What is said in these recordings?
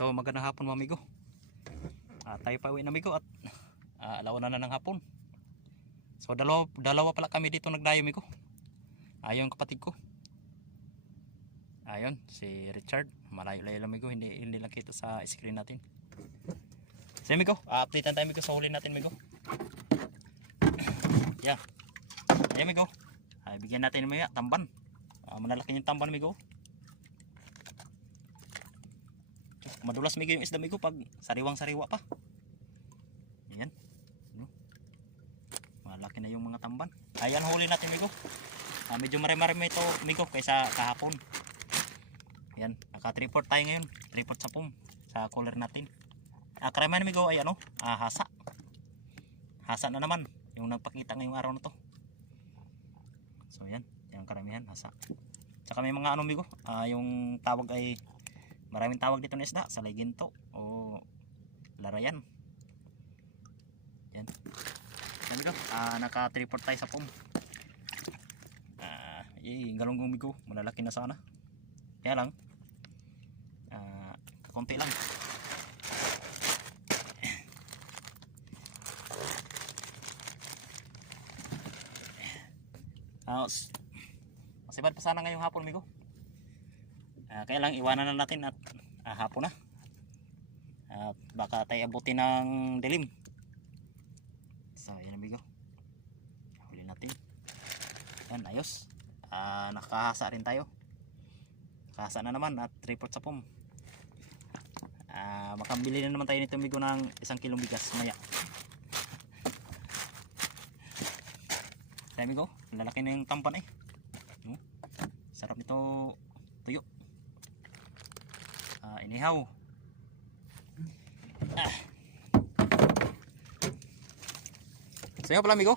So magandang hapon mga amigo. Tayo pa uwi na amigo at alauna na ng hapon. So dalawa pala kami dito nagdayo amigo. Ayun kapatid ko. Ayun si Richard. Malayo-layo lang amigo, hindi lang kita sa screen natin. So amigo, updatean tayo amigo sa huli natin amigo. Yeah. Ayan amigo. Bigyan natin mamaya tamban. Manalaki yung tamban amigo. Madulas amigo yung isda amigo pag sariwang-sariwa pa. Ayan. Malaki na yung mga tamban. Ayan huli natin amigo. Medyo marami-marami ito amigo kaysa kahapon. Ayan, naka 3/4 tayo ngayon. 3/4 sa pum sa cooler natin. Karamihan amigo ay ano, hasa. Hasa na naman yung nagpakita ngayong araw na to. So ayan, yung karamihan hasa. Tsaka may mga ano amigo, yung tawag ay maraming tawag dito na isda, salay ginto o larayan. Yan. Yan amigo, naka 3/4 tayo sa pum. Galunggong amigo, malalaki na sana. Kaya lang, kakunti lang. Masibad pa sana ngayong hapon amigo. Kaya lang iwanan na natin at hapon na. Baka tayo abutin ng dilim. So yan amigo, huli natin. Yan, ayos. Nakahasa rin tayo. Nakahasa na naman at 3/4 sa pum. Makabili na naman tayo nito amigo ng 1 kilong bigas maya. Kaya amigo, lalaki na yung tampan eh. Sarap nito tuyo. Inihaw. So yun pala amigo,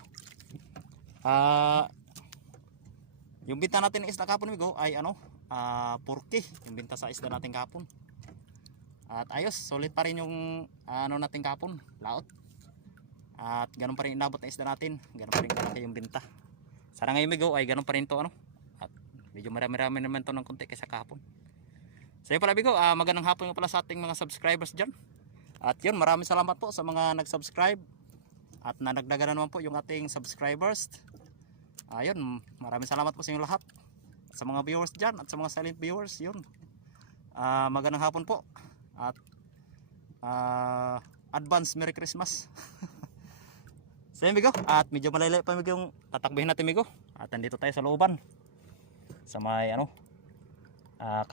yung binta natin ng isda kapon amigo ay ano, 4K yung binta sa isda natin kapon. At ayos, solid pa rin yung ano natin kapon, laot. At ganun pa rin inabot na isda natin, ganun pa rin kalaki yung binta. Sana ngayon amigo ay ganun pa rin to ano. At medyo marami-rami naman to ng konti kaysa kahapon. So yun pala amigo, magandang hapon nga pala sa ating mga subscribers dyan. At yun, maraming salamat po sa mga nag-subscribe. At nadagdagan naman po yung ating subscribers. Ayun, maraming salamat po sa inyong lahat. At sa mga viewers dyan at sa mga silent viewers, yun. Magandang hapon po. At advance Merry Christmas. So yun amigo, at medyo malaylay pa amigo yung tatakbihin natin amigo. At nandito tayo sa looban. Sa may ano,